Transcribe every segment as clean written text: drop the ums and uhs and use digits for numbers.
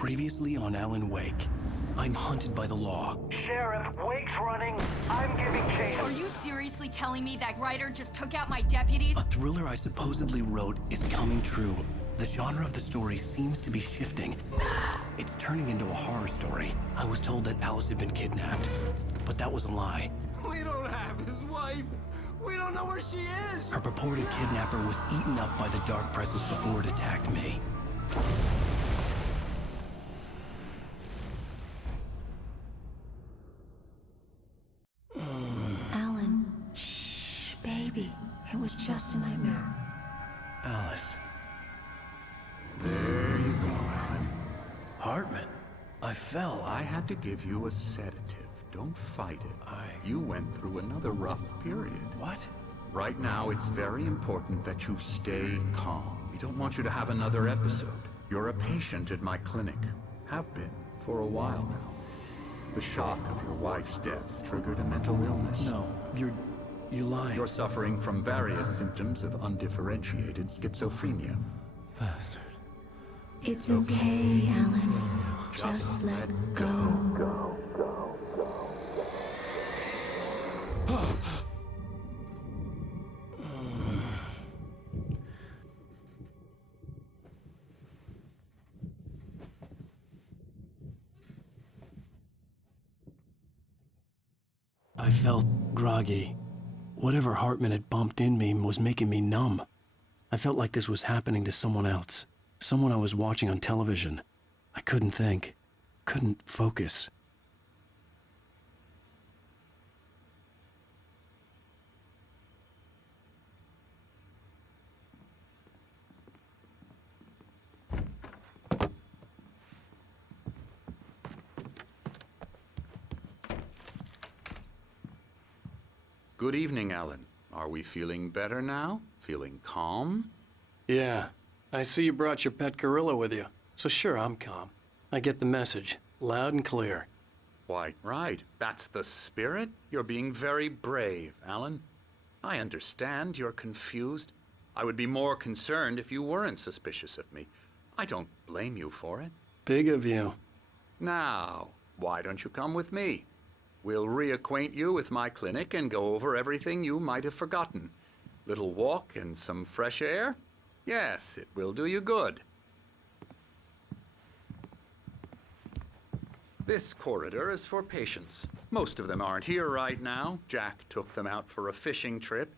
Previously on Alan Wake. I'm hunted by the law. Sheriff, Wake's running. I'm giving chase. Are you seriously telling me that Ryder just took out my deputies? A thriller I supposedly wrote is coming true. The genre of the story seems to be shifting. It's turning into a horror story. I was told that Alice had been kidnapped, but that was a lie. We don't have his wife. We don't know where she is. Her purported kidnapper was eaten up by the dark presence before it attacked me. Alan, shh, baby. It was just a nightmare. Alice. There you go, Alan. Hartman. I fell. I had to give you a sedative. Don't fight it. You went through another rough period. What? Right now, it's very important that you stay calm. We don't want you to have another episode. You're a patient at my clinic. Have been for a while now. The shock of your wife's death triggered a mental illness. No, you lied. You're suffering from various symptoms of undifferentiated schizophrenia. Bastard. It's okay, Alan. Just let go. I felt groggy. Whatever Hartman had bumped in me was making me numb. I felt like this was happening to someone else. Someone I was watching on television. I couldn't think. Couldn't focus. Good evening, Alan. Are we feeling better now? Feeling calm? Yeah. I see you brought your pet gorilla with you. So sure, I'm calm. I get the message. Loud and clear. Why, right. That's the spirit. You're being very brave, Alan. I understand you're confused. I would be more concerned if you weren't suspicious of me. I don't blame you for it. Big of you. Now, why don't you come with me? We'll reacquaint you with my clinic and go over everything you might have forgotten. Little walk and some fresh air? Yes, it will do you good. This corridor is for patients. Most of them aren't here right now. Jack took them out for a fishing trip,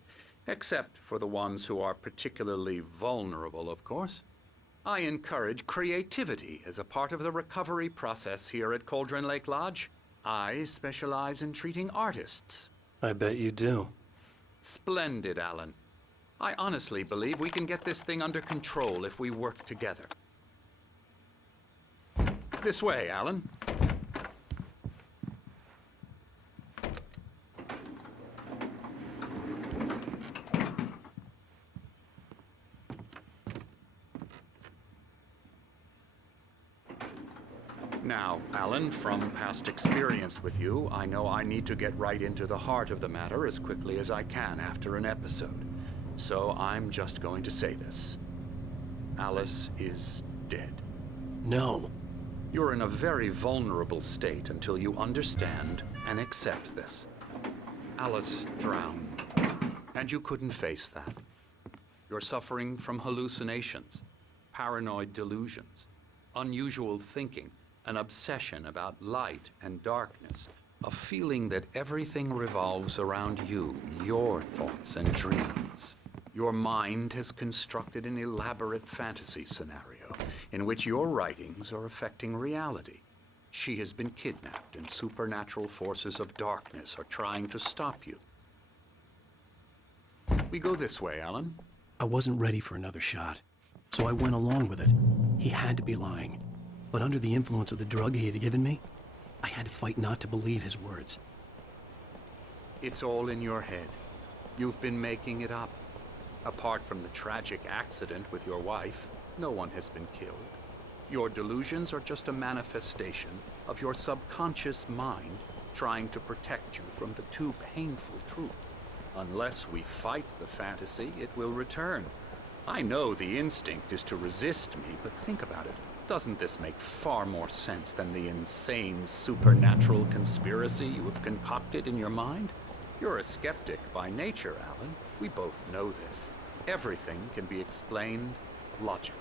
except for the ones who are particularly vulnerable, of course. I encourage creativity as a part of the recovery process here at Cauldron Lake Lodge. I specialize in treating artists. I bet you do. Splendid, Alan. I honestly believe we can get this thing under control if we work together. This way, Alan. Now, Alan, from past experience with you, I know I need to get right into the heart of the matter as quickly as I can after an episode. So I'm just going to say this. Alice is dead. No. You're in a very vulnerable state until you understand and accept this. Alice drowned, and you couldn't face that. You're suffering from hallucinations, paranoid delusions, unusual thinking, an obsession about light and darkness, a feeling that everything revolves around you, your thoughts and dreams. Your mind has constructed an elaborate fantasy scenario in which your writings are affecting reality. She has been kidnapped and supernatural forces of darkness are trying to stop you. We go this way, Alan. I wasn't ready for another shot, so I went along with it. He had to be lying. But under the influence of the drug he had given me, I had to fight not to believe his words. It's all in your head. You've been making it up. Apart from the tragic accident with your wife, no one has been killed. Your delusions are just a manifestation of your subconscious mind trying to protect you from the too painful truth. Unless we fight the fantasy, it will return. I know the instinct is to resist me, but think about it. Doesn't this make far more sense than the insane supernatural conspiracy you have concocted in your mind? You're a skeptic by nature, Alan. We both know this. Everything can be explained logically.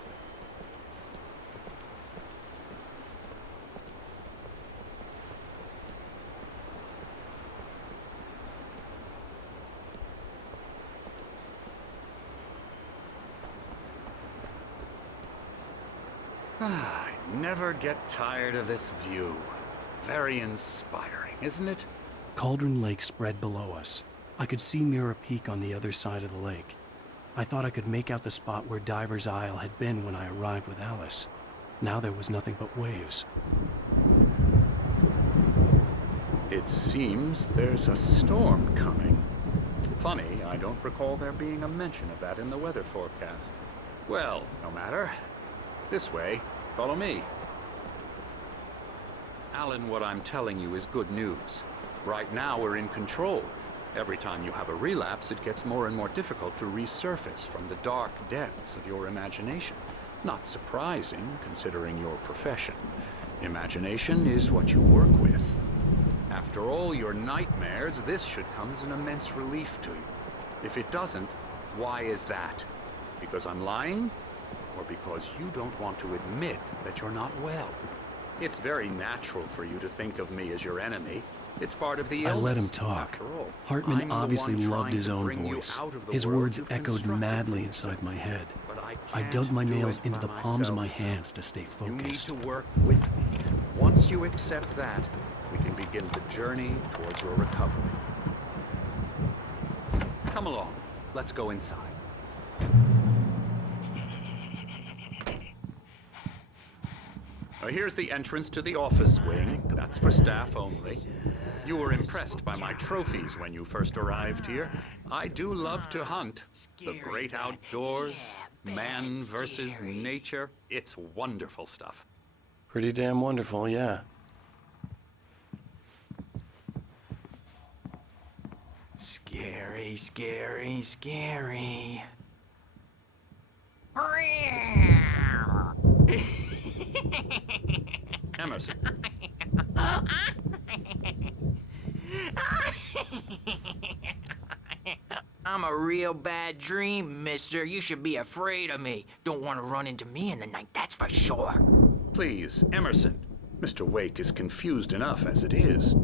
I never get tired of this view. Very inspiring, isn't it? Cauldron Lake spread below us. I could see Mirror Peak on the other side of the lake. I thought I could make out the spot where Diver's Isle had been when I arrived with Alice. Now there was nothing but waves. It seems there's a storm coming. Funny, I don't recall there being a mention of that in the weather forecast. Well, no matter. This way. Follow me. Alan, what I'm telling you is good news. Right now, we're in control. Every time you have a relapse, it gets more and more difficult to resurface from the dark depths of your imagination. Not surprising, considering your profession. Imagination is what you work with. After all your nightmares, this should come as an immense relief to you. If it doesn't, why is that? Because I'm lying? Or because you don't want to admit that you're not well? It's very natural for you to think of me as your enemy. It's part of the illness. I let him talk. After all, Hartman I'm the obviously one loved trying his to own bring you voice. out of the His world words you've echoed constructed madly for inside yourself. my head. But I can't dug my do nails it into by the palms of my myself. hands to stay You need focused. to work with me. Once you accept that, we can begin the journey towards your recovery. Come along. Let's go inside. Now, here's the entrance to the office wing. That's for staff only. You were impressed by my trophies when you first arrived here. I do love to hunt. The great outdoors, man versus nature. It's wonderful stuff. Pretty damn wonderful, yeah. Scary, scary, scary. Emerson. I'm a real bad dream, mister. You should be afraid of me. Don't want to run into me in the night, that's for sure. Please, Emerson. Mr. Wake is confused enough as it is.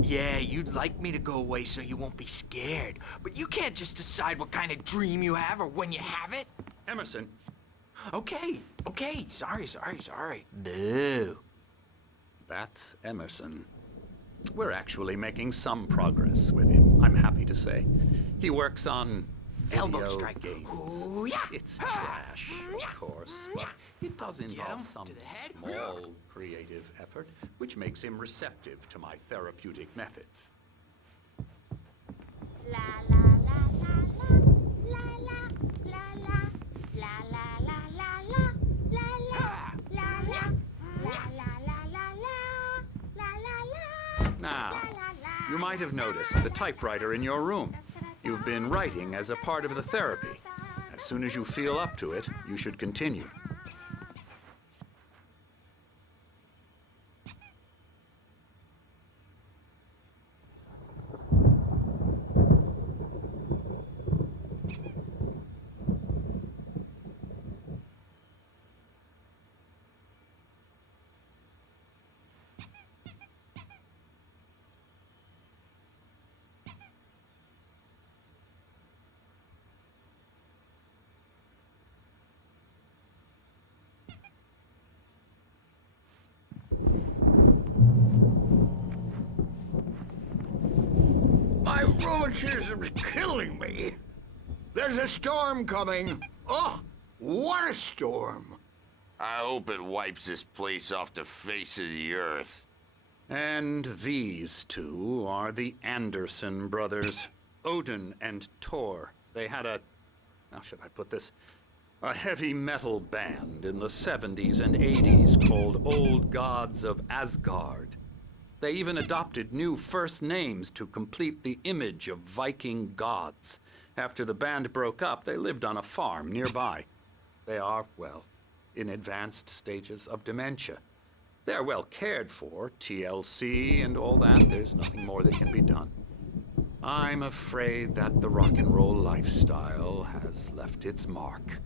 Yeah, you'd like me to go away so you won't be scared. But you can't just decide what kind of dream you have or when you have it. Emerson. Okay. Sorry. Boo. That's Emerson. We're actually making some progress with him, I'm happy to say. He works on Elbow video strike. games. Ooh, yeah. It's trash, of course, but it does involve him some to the head. small creative effort, which makes him receptive to my therapeutic methods. La la la la la la la la la la la la la la la la la Now, you might have noticed the typewriter in your room. You've been writing as a part of the therapy. As soon as you feel up to it, you should continue. My rheumatism's killing me. There's a storm coming. Oh, what a storm. I hope it wipes this place off the face of the earth. And these two are the Anderson brothers, Odin and Tor. They had a, how should I put this? A heavy metal band in the 70s and 80s called Old Gods of Asgard. They even adopted new first names to complete the image of Viking gods. After the band broke up, they lived on a farm nearby. They are, well, in advanced stages of dementia. They're well cared for, TLC and all that. There's nothing more that can be done. I'm afraid that the rock and roll lifestyle has left its mark.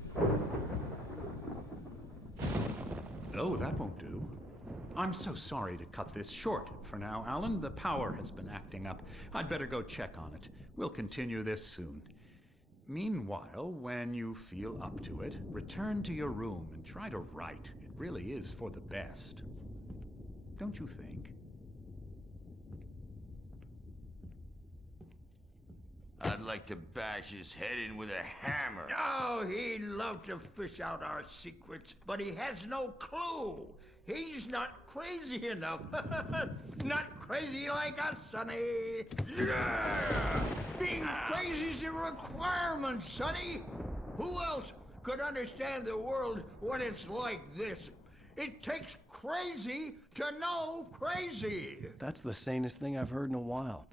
Oh, that won't do. I'm so sorry to cut this short for now, Alan. The power has been acting up. I'd better go check on it. We'll continue this soon. Meanwhile, when you feel up to it, return to your room and try to write. It really is for the best. Don't you think? I'd like to bash his head in with a hammer. Oh, he'd love to fish out our secrets, but he has no clue. He's not crazy enough. Not crazy like us, Sonny. Yeah! Being crazy's a requirement, Sonny. Who else could understand the world when it's like this? It takes crazy to know crazy. That's the sanest thing I've heard in a while.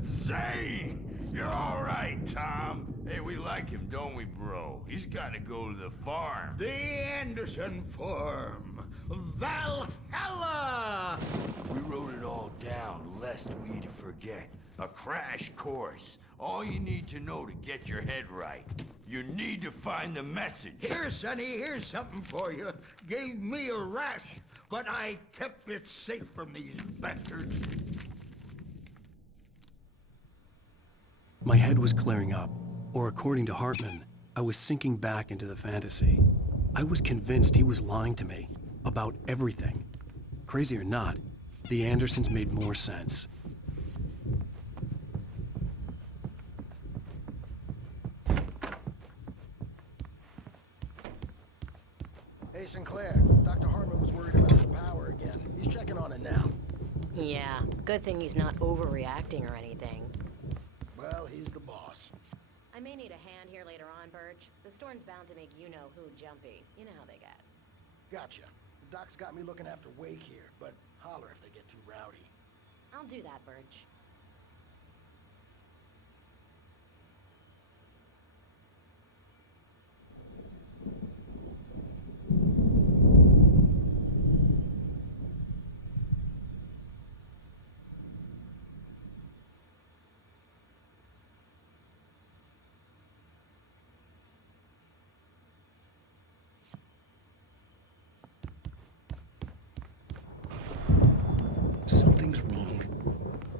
Zane! You're all right, Tom. Hey, we like him, don't we, bro? He's got to go to the farm. The Anderson Farm. Valhalla! We wrote it all down, lest we forget. A crash course. All you need to know to get your head right. You need to find the message. Here, Sonny, here's something for you. Gave me a rash, but I kept it safe from these bastards. My head was clearing up, or according to Hartman, I was sinking back into the fantasy. I was convinced he was lying to me about everything. Crazy or not, the Andersons made more sense. Hey, Sinclair. Dr. Hartman was worried about his power again. He's checking on it now. Yeah, good thing he's not overreacting or anything. Well, he's the boss. I may need a hand here later on, Birch. The storm's bound to make you-know-who jumpy. You know how they get. Gotcha. The doc's got me looking after Wake here, but holler if they get too rowdy. I'll do that, Birch. Something's wrong.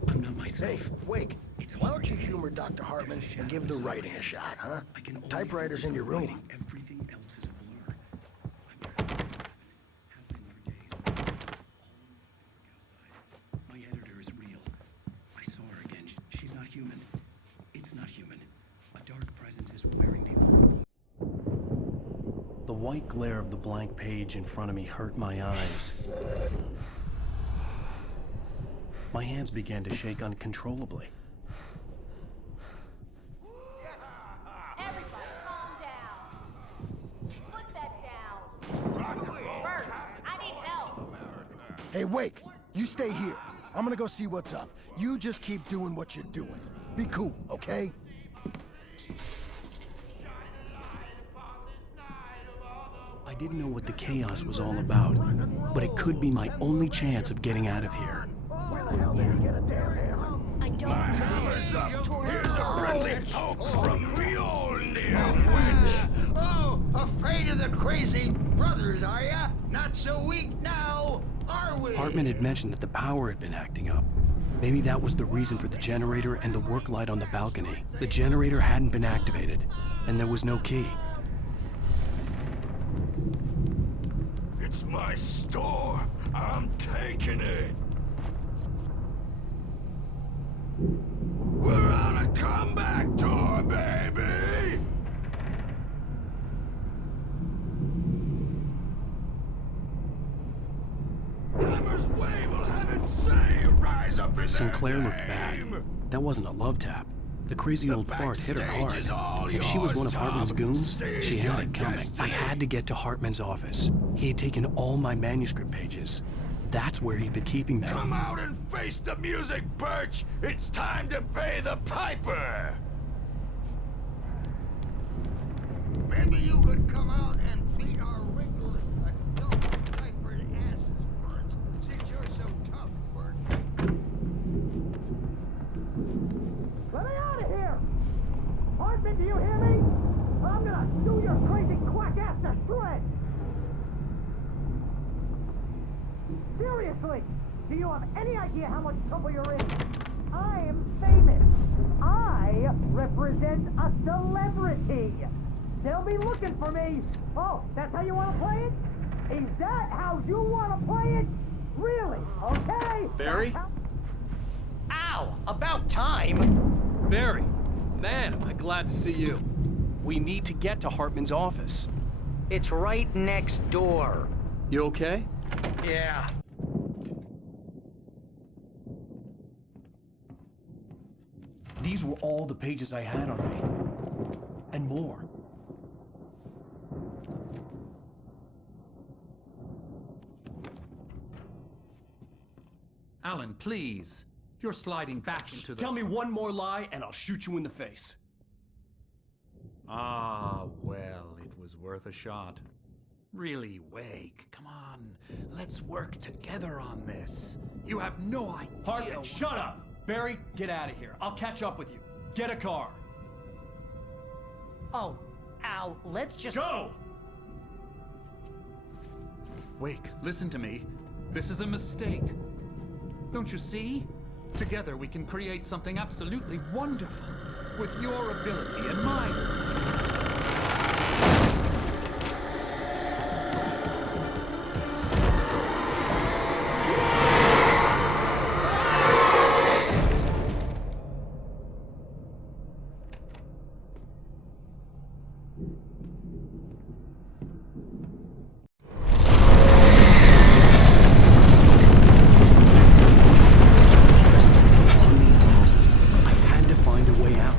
I'm not myself. Hey, Wake, why don't you humor Dr. Hartman and give the writing a shot, huh? Typewriter's in your room. Everything else is a blur. I'm have been for days. All over outside. My editor is real. I saw her again. She's not human. It's not human. A dark presence is wearing the armor. The white glare of the blank page in front of me hurt my eyes. My hands began to shake uncontrollably. Everybody, calm down. Put that down. Bert, I need help. Hey, Wake, you stay here. I'm gonna go see what's up. You just keep doing what you're doing. Be cool, okay? I didn't know what the chaos was all about, but it could be my only chance of getting out of here. I don't Hammer's up. Here's a friendly poke from Mjolnir, wench. Oh, afraid of the crazy brothers, are ya? Not so weak now, are we? Hartman had mentioned that the power had been acting up. Maybe that was the reason for the generator and the work light on the balcony. The generator hadn't been activated, and there was no key. It's my store. I'm taking it. We're on a comeback tour, baby! Hammer's way will have it say, rise up in Sinclair their looked bad. name. That wasn't a love tap. The crazy old fart hit her backstage is all hard. If she was one of yours, Hartman's Tom. goons, Seize she had your it coming. destiny. I had to get to Hartman's office. He had taken all my manuscript pages. That's where he'd been keeping them. Come out and face the music, Birch! It's time to pay the piper! Maybe you could come out and beat our wrinkled, adult diapered asses for it, since you're so tough, Bert. Let me out of here! Hartman, do you hear me? I'm gonna chew your crazy quack ass to shreds! Seriously, do you have any idea how much trouble you're in? I am famous. I represent a celebrity. They'll be looking for me. Oh, that's how you want to play it? Is that how you want to play it? Really? Okay. Barry? Ow! About time! Barry, man, am I glad to see you. We need to get to Hartman's office. It's right next door. You okay? Yeah. These were all the pages I had on me. And more. Alan, please. You're sliding back into the... Tell me one more lie and I'll shoot you in the face. Ah, well, it was worth a shot. Really, Wake, come on. Let's work together on this. You have no idea... Hartman, shut up! Barry, get out of here. I'll catch up with you. Get a car. Oh, Al, let's just... Go! Wake, listen to me. This is a mistake. Don't you see? Together we can create something absolutely wonderful. With your ability and mine. I had to find a way out.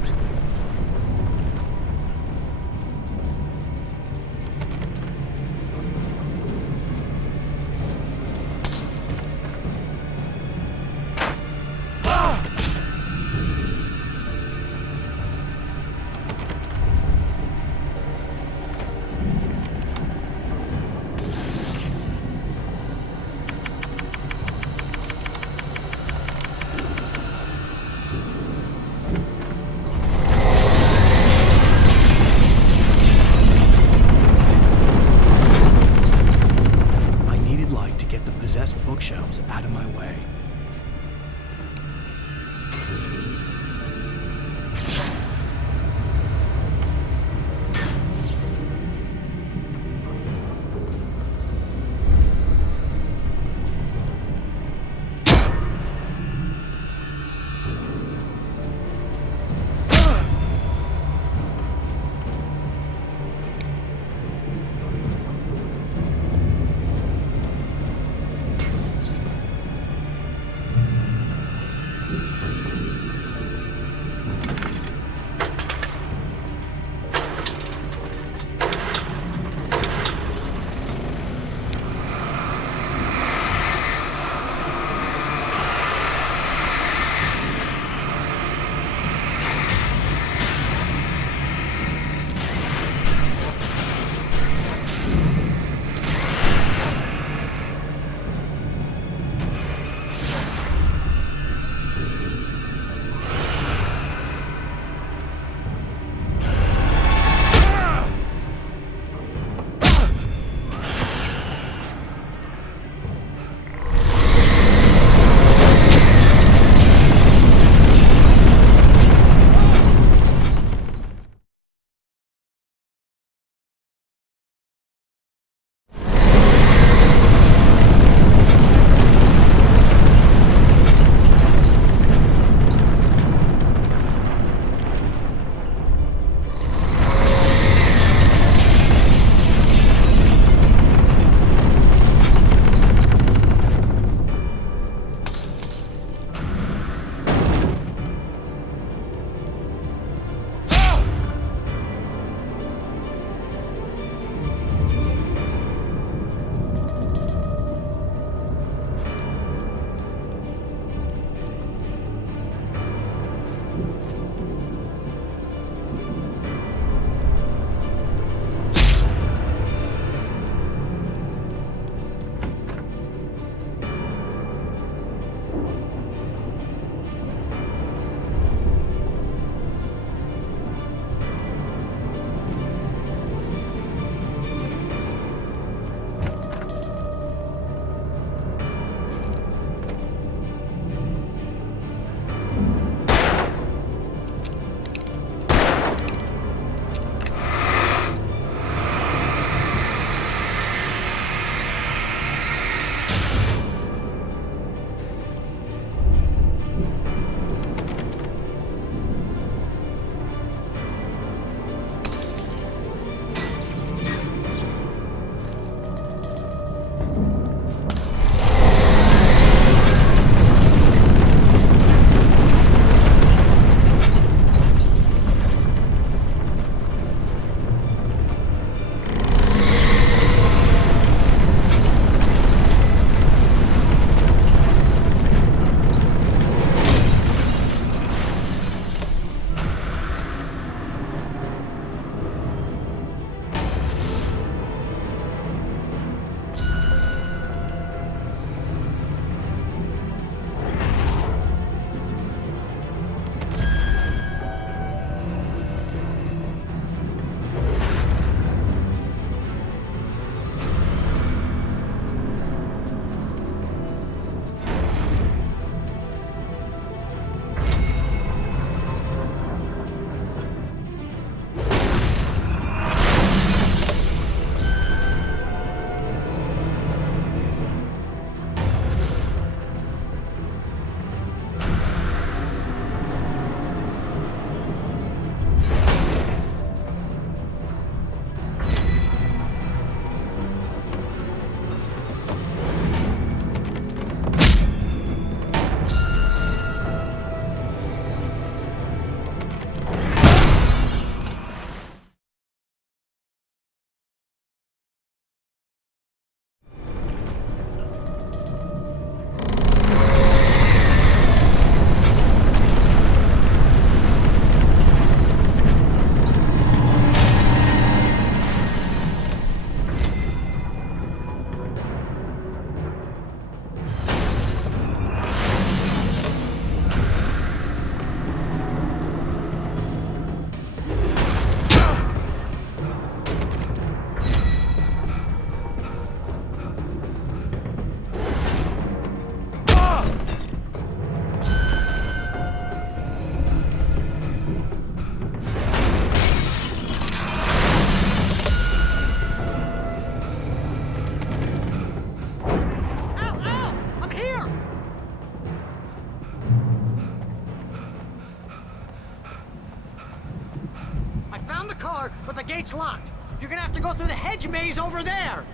car, but the gate's locked. You're gonna have to go through the hedge maze over there.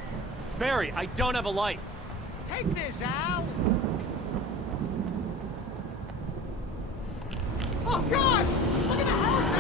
Barry, I don't have a light. Take this, Al. Oh, God! Look at the house,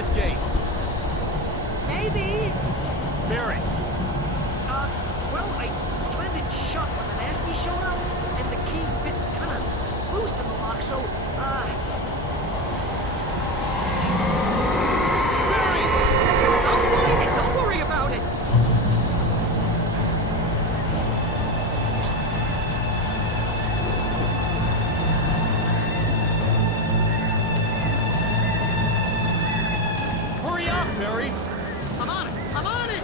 this gate. Maybe. Barry. Well, I slammed it shut when the Nasty showed up, and the key fits kind of loose in the lock, so, Barry! I'll find it. Don't worry about it. Hurry up, Barry! I'm on it. I'm on it.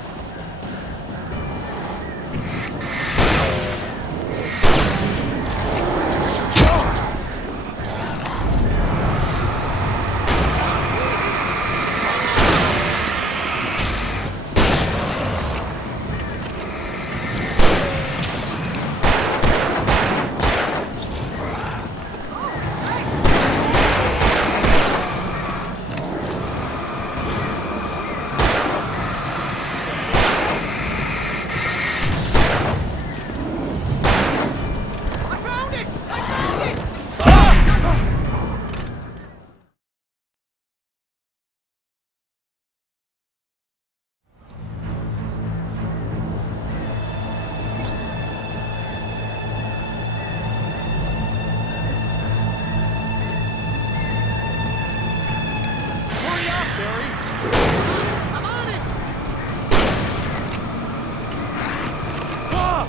I found it. I found it. Hurry up, Barry! I'm on it. Ah!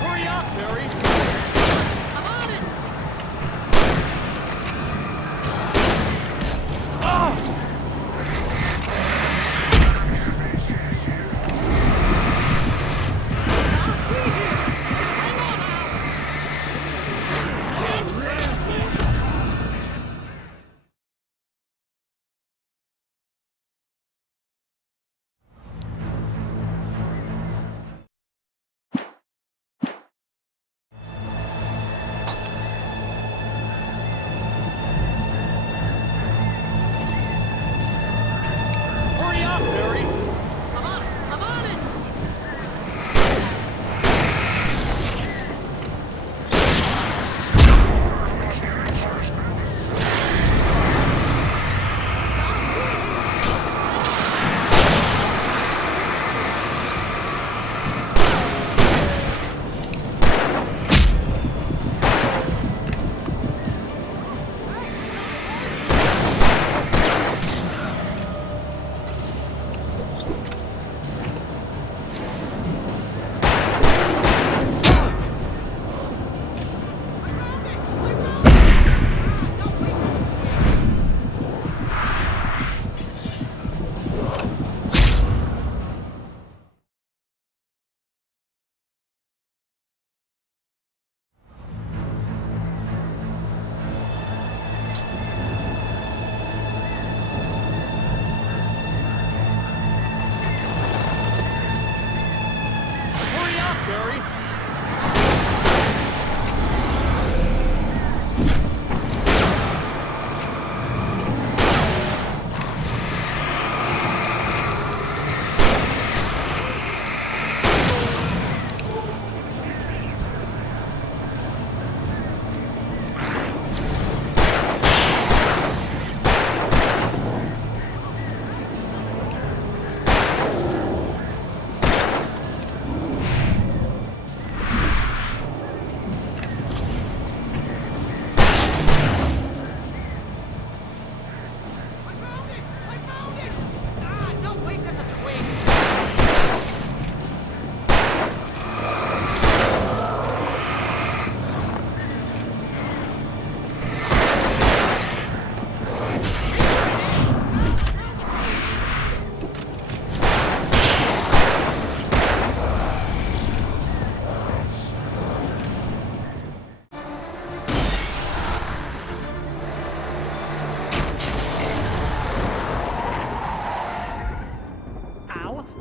Hurry up, Barry! I'm on it.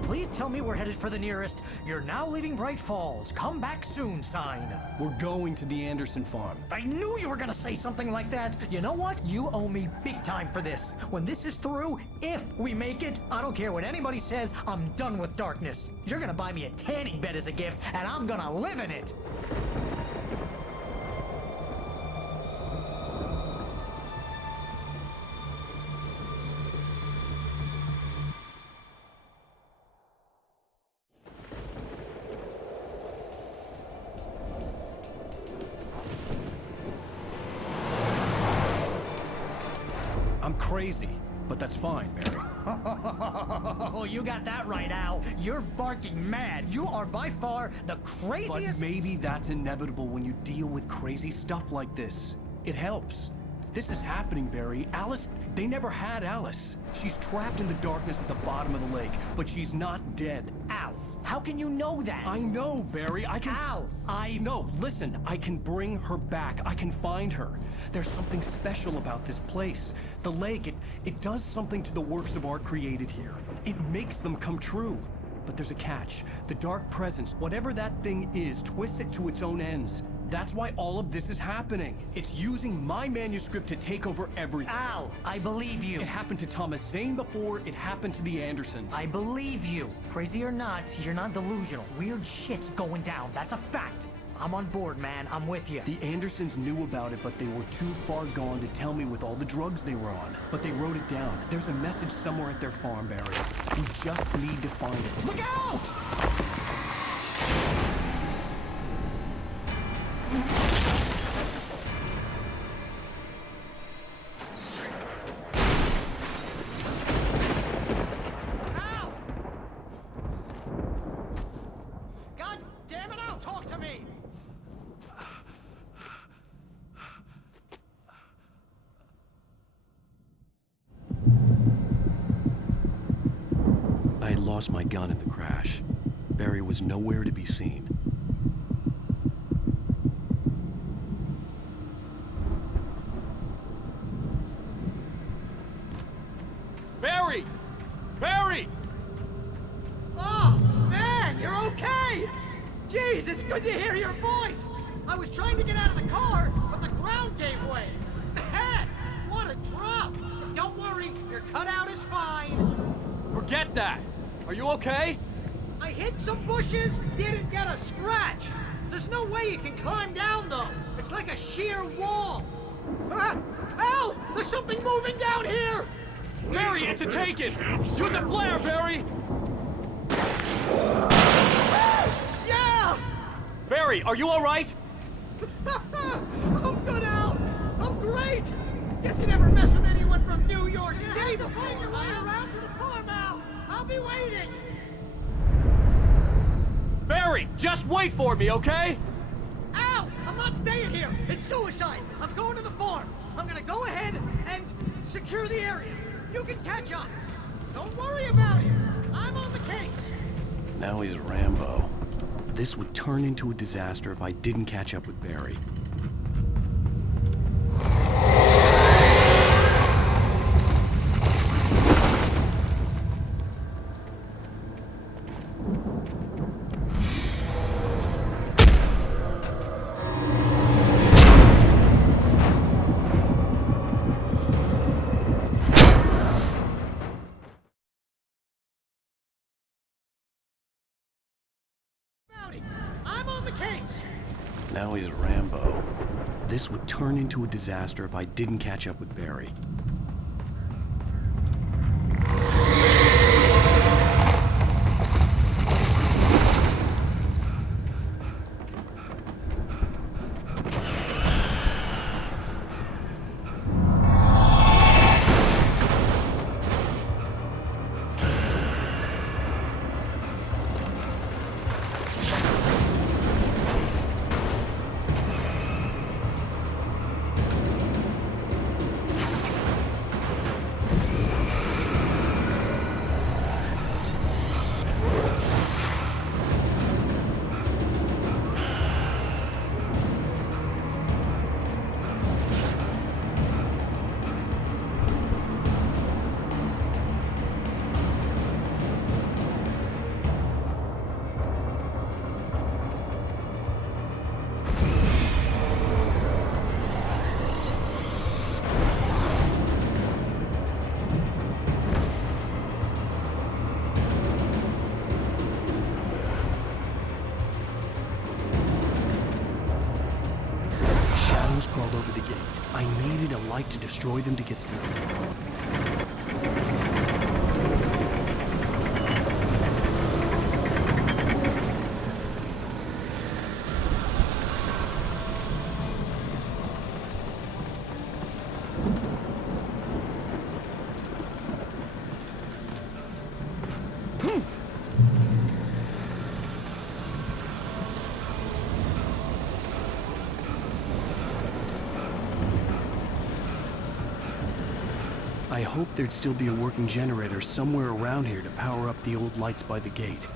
Please tell me we're headed for the nearest "You're now leaving Bright Falls. Come back soon" sign. We're going to the Anderson farm. I knew you were gonna say something like that. You know what? You owe me big time for this. When this is through, if we make it, I don't care what anybody says, I'm done with darkness. You're gonna buy me a tanning bed as a gift, and I'm gonna live in it. I'm crazy, but that's fine, Barry. Oh, you got that right, Al. You're barking mad. You are by far the craziest. But maybe that's inevitable when you deal with crazy stuff like this. It helps. This is happening, Barry. Alice, they never had Alice. She's trapped in the darkness at the bottom of the lake, but she's not dead. Al, how can you know that? I know, Barry. I can... Al, No, listen. I can bring her back. I can find her. There's something special about this place. The lake, it does something to the works of art created here. It makes them come true. But there's a catch. The dark presence, whatever that thing is, twists it to its own ends. That's why all of this is happening. It's using my manuscript to take over everything. Al, I believe you. It happened to Thomas Zane before, it happened to the Andersons. I believe you. Crazy or not, you're not delusional. Weird shit's going down. That's a fact. I'm on board, man. I'm with you. The Andersons knew about it, but they were too far gone to tell me with all the drugs they were on. But they wrote it down. There's a message somewhere at their farm, Barry. We just need to find it. Look out! Al! God damn it, Al, talk to me! I had lost my gun in the crash. Barry was nowhere to be seen. Barry! Barry! Oh, man, you're okay! Jeez, it's good to hear your voice! I was trying to get out of the car, but the ground gave way. Man, what a drop! Don't worry, your cutout is fine. Forget that! Are you okay? I hit some bushes, didn't get a scratch. There's no way you can climb down, though. It's like a sheer wall. Al, there's something moving down here! Barry, it's a take-it! Use a flare, Barry! Yeah! Barry, are you all right? I'm good, Al. I'm great. Guess you never mess with anyone from New York City. Find your way around to the farm, Al. I'll be waiting. Barry, just wait for me, okay? Al, I'm not staying here. It's suicide. I'm going to the farm. I'm gonna go ahead and secure the area. You can catch up. Don't worry about it. I'm on the case. Now he's Rambo. This would turn into a disaster if I didn't catch up with Barry. I'm on the case. Now he's Rambo. This would turn into a disaster if I didn't catch up with Barry. over the gate. I needed a light to destroy them to get through. I hoped there'd still be a working generator somewhere around here to power up the old lights by the gate.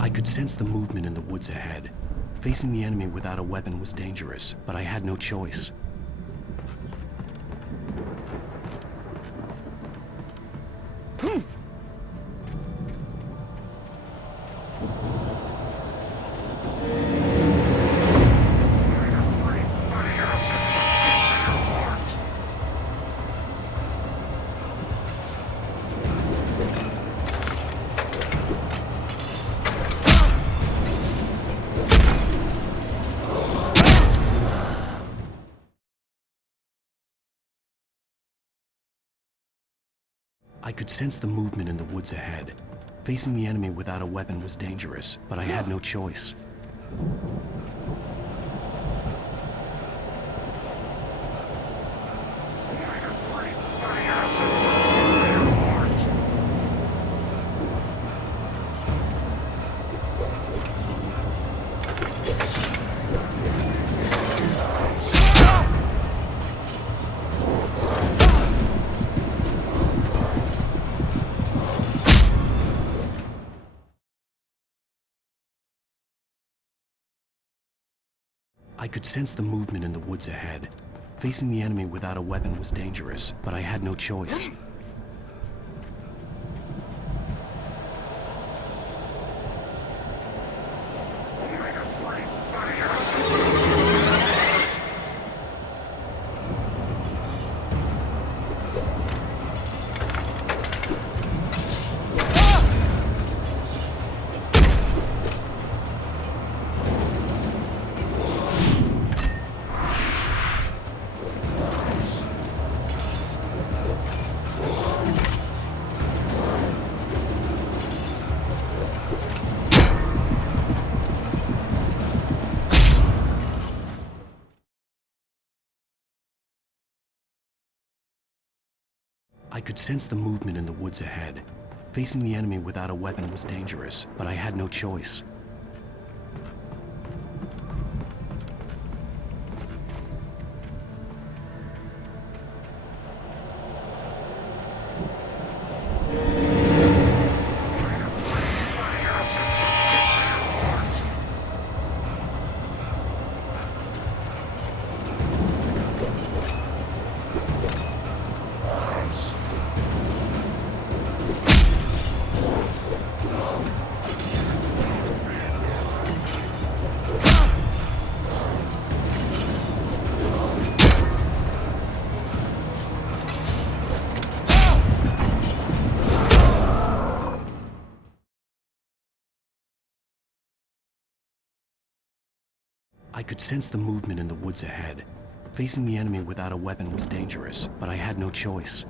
I could sense the movement in the woods ahead. Facing the enemy without a weapon was dangerous, but I had no choice. I could sense the movement in the woods ahead. Facing the enemy without a weapon was dangerous, but I had no choice. I could sense the movement in the woods ahead. Facing the enemy without a weapon was dangerous, but I had no choice. I could sense the movement in the woods ahead. Facing the enemy without a weapon was dangerous, but I had no choice. I could sense the movement in the woods ahead. Facing the enemy without a weapon was dangerous, but I had no choice.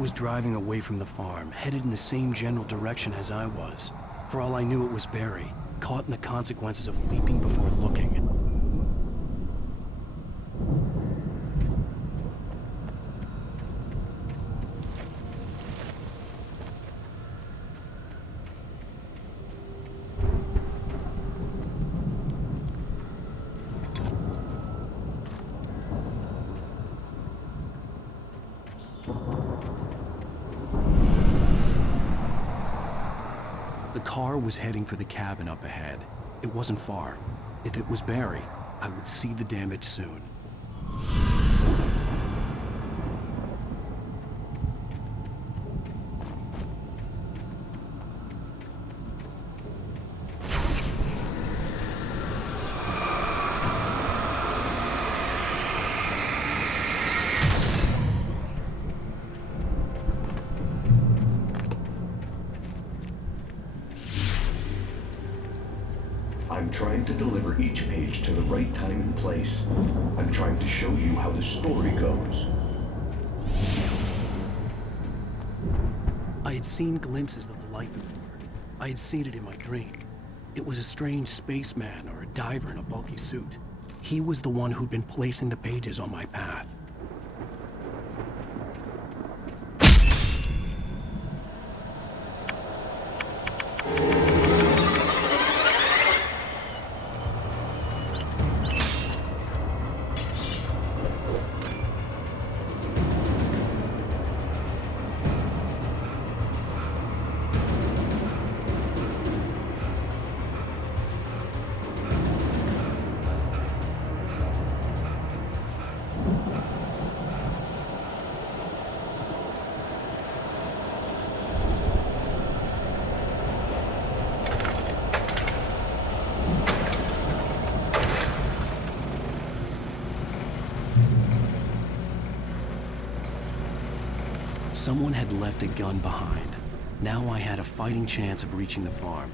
was driving away from the farm, headed in the same general direction as I was. For all I knew, it was Barry, caught in the consequences of leaping before looking. The car was heading for the cabin up ahead. It wasn't far. If it was Barry, I would see the damage soon. I'm trying to deliver each page to the right time and place. I'm trying to show you how the story goes. I had seen glimpses of the light before. I had seen it in my dream. It was a strange spaceman or a diver in a bulky suit. He was the one who'd been placing the pages on my path. Someone had left a gun behind. Now I had a fighting chance of reaching the farm.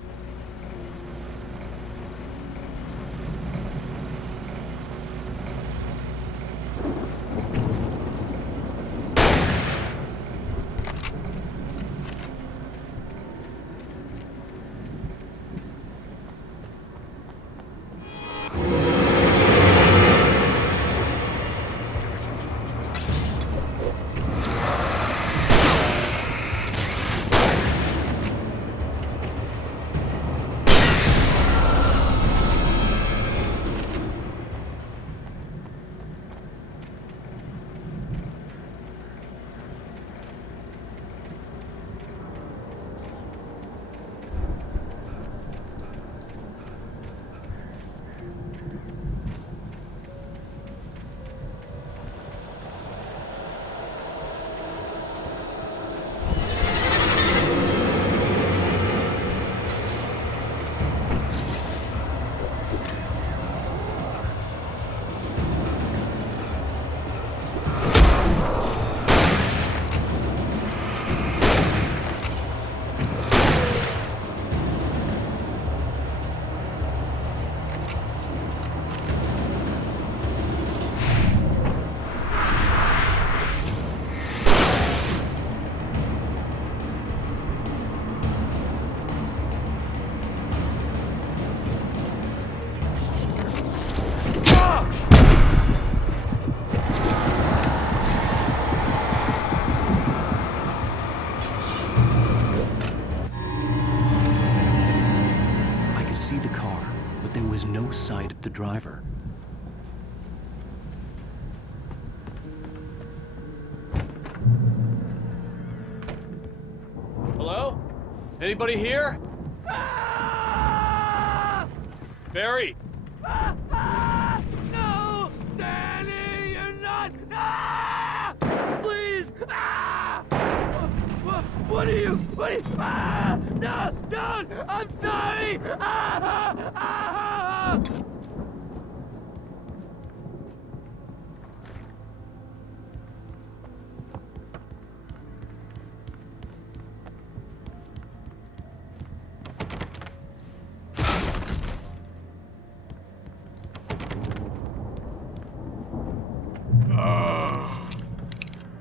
See the car, but there was no sight of the driver. Hello? Anybody here? Barry! No! Danny, you're not! Please! What are you? No! Don't! I'm sorry!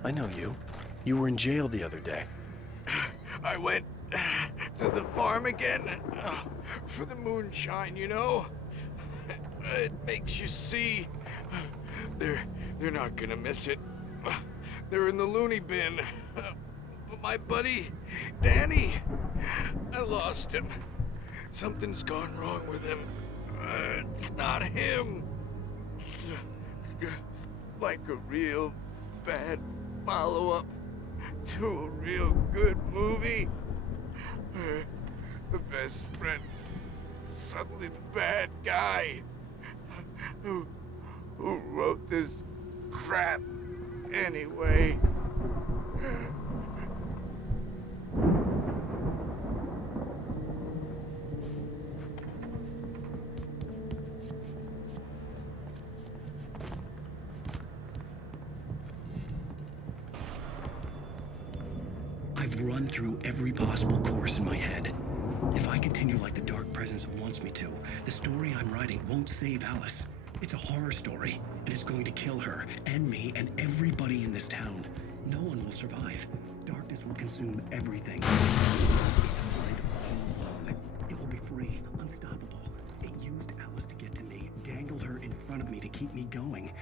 I know you. You were in jail the other day. I went to the farm again for the moonshine, you know? It makes you see. They're not gonna miss it. They're in the loony bin. But my buddy, Danny, I lost him. Something's gone wrong with him. It's not him. Like a real bad follow-up to a real good movie. The best friend's suddenly the bad guy. Who wrote this crap anyway? I've run through every possible course in my head. If I continue like the Dark Presence wants me to, the story I'm writing won't save Alice. It's a horror story, and it's going to kill her, and me, and everybody in this town. No one will survive. Darkness will consume everything. It will be free, unstoppable. It used Alice to get to me, dangled her in front of me to keep me going.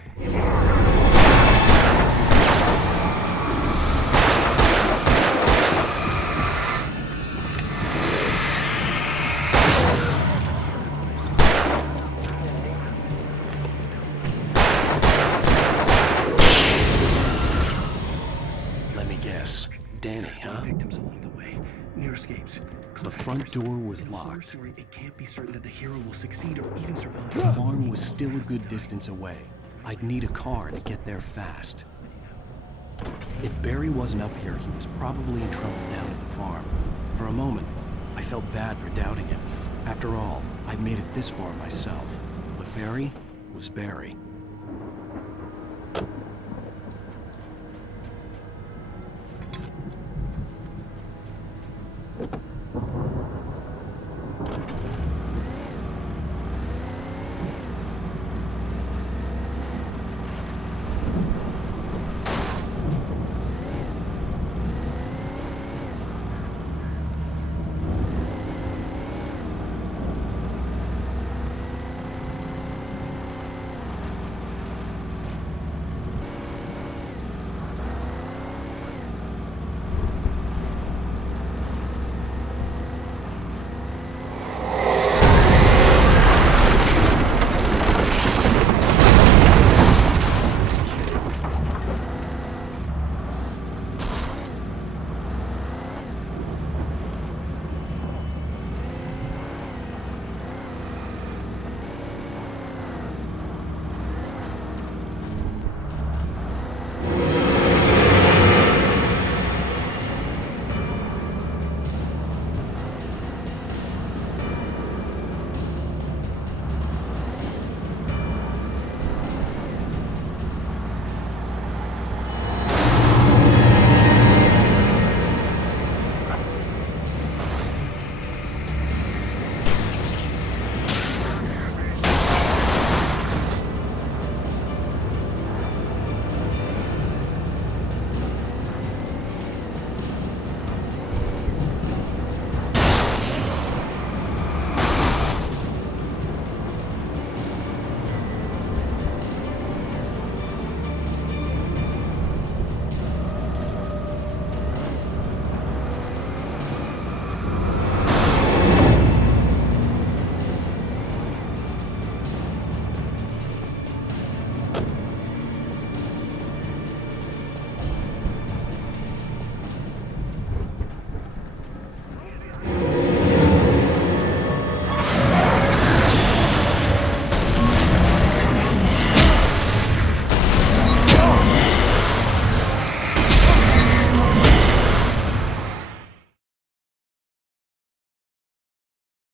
Danny, huh? Victims along the way. Near escapes. The front door was locked. It can't be certain that the hero will succeed or even survive. The farm was still a good distance away. I'd need a car to get there fast. If Barry wasn't up here, he was probably in trouble down at the farm. For a moment, I felt bad for doubting him. After all, I'd made it this far myself. But Barry was Barry. You